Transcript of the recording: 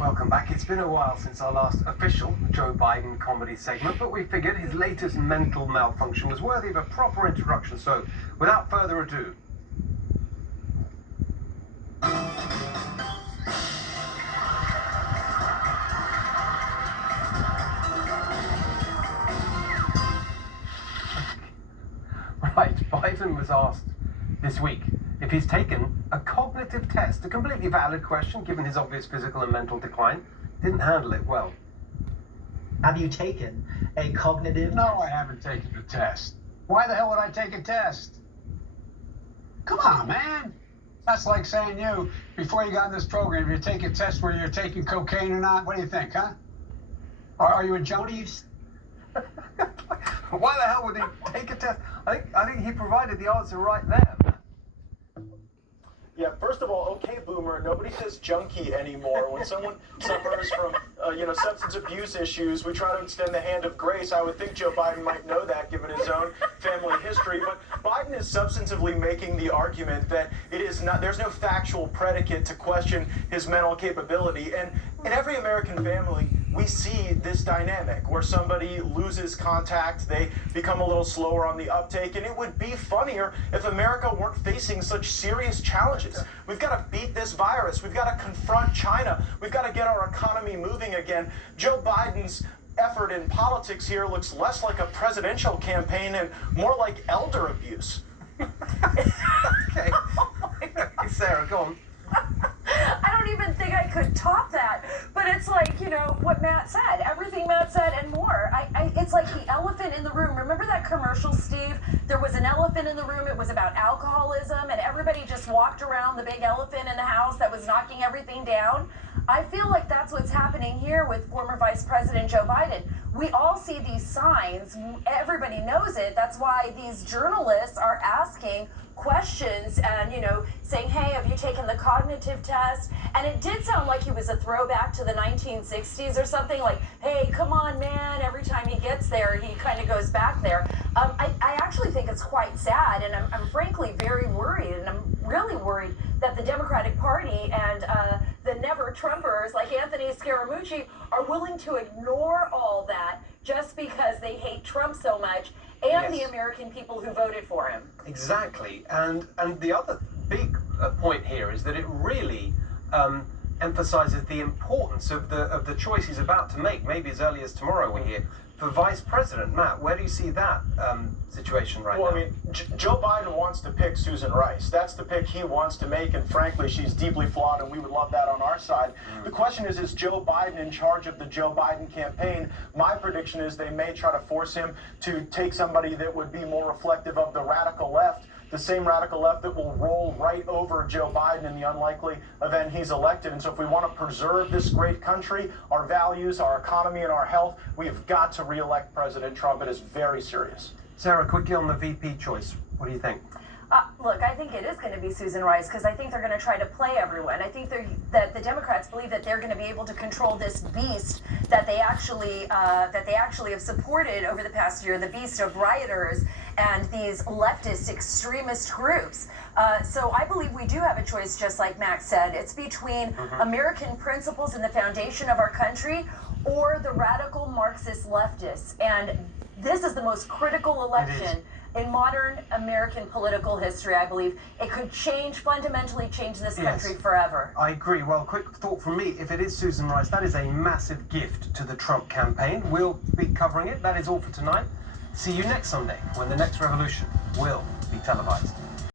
Welcome back. It's been a while since our last official Joe Biden comedy segment, but we figured his latest mental malfunction was worthy of a proper introduction. So, without further ado, right, Biden was asked this week if he's taken a cognitive test, a completely valid question given his obvious physical and mental decline. Didn't handle it well. Have you taken a cognitive No, test? I haven't taken the test. Why the hell would I take a test? Come on, man. That's like saying you, before you got in this program, you take a test where you're taking cocaine or not. What do you think, huh? Are you a junkie? Why the hell would he take a test? I think he provided the answer right there. Yeah, first of all, okay, boomer, nobody says junkie anymore. When someone suffers from, substance abuse issues, we try to extend the hand of grace. I would think Joe Biden might know that given his own family history. But Biden is substantively making the argument that it is not, there's no factual predicate to question his mental capability. And in every American family, we see this dynamic where somebody loses contact, they become a little slower on the uptake, and it would be funnier if America weren't facing such serious challenges. We've got to beat this virus. We've got to confront China. We've got to get our economy moving again. Joe Biden's effort in politics here looks less like a presidential campaign and more like elder abuse. Okay. Sarah, go on. I don't even think I could top that, but it's like, what Matt said, everything Matt said and more. It's like the elephant in the room. Remember that commercial, Steve? There was an elephant in the room. It was about alcoholism, and everybody just walked around the big elephant in the house that was knocking everything down. I feel like that's what's happening here with former Vice President Joe Biden. We all see these signs. Everybody knows it. That's why these journalists are asking questions and, saying, hey, have you taken the cognitive test? And it did sound like he was a throwback to the 1960s or something, like, hey, come on, man. Every time he gets there, he kind of goes back there. I actually think it's quite sad, and I'm frankly very worried, and I'm really worried that the Democratic Party and the never-Trumpers like Anthony Scaramucci are willing to ignore all that just because they hate Trump so much and the American people who voted for him. Exactly, and the other big point here is that it really emphasizes the importance of the choice he's about to make, maybe as early as tomorrow we hear, for Vice President. Matt, where do you see that situation right now? Well, I mean, Joe Biden wants to pick Susan Rice. That's the pick he wants to make, and frankly, she's deeply flawed, and we would love that on our side. The question is Joe Biden in charge of the Joe Biden campaign? My prediction is they may try to force him to take somebody that would be more reflective of the radical left, the same radical left that will roll right over Joe Biden in the unlikely event he's elected. And so if we want to preserve this great country, our values, our economy, and our health, we have got to re-elect President Trump. It is very serious. Sarah, quickly on the VP choice, what do you think? Look, I think it is going to be Susan Rice because I think they're going to try to play everyone. I think that the Democrats believe that they're going to be able to control this beast that they actually have supported over the past year, the beast of rioters and these leftist extremist groups. So I believe we do have a choice, just like Max said. It's between American principles and the foundation of our country or the radical Marxist leftists. And this is the most critical election in modern American political history, I believe. It could fundamentally change this country forever. I agree. Well, quick thought from me, if it is Susan Rice, that is a massive gift to the Trump campaign. We'll be covering it. That is all for tonight. See you next Sunday when the next revolution will be televised.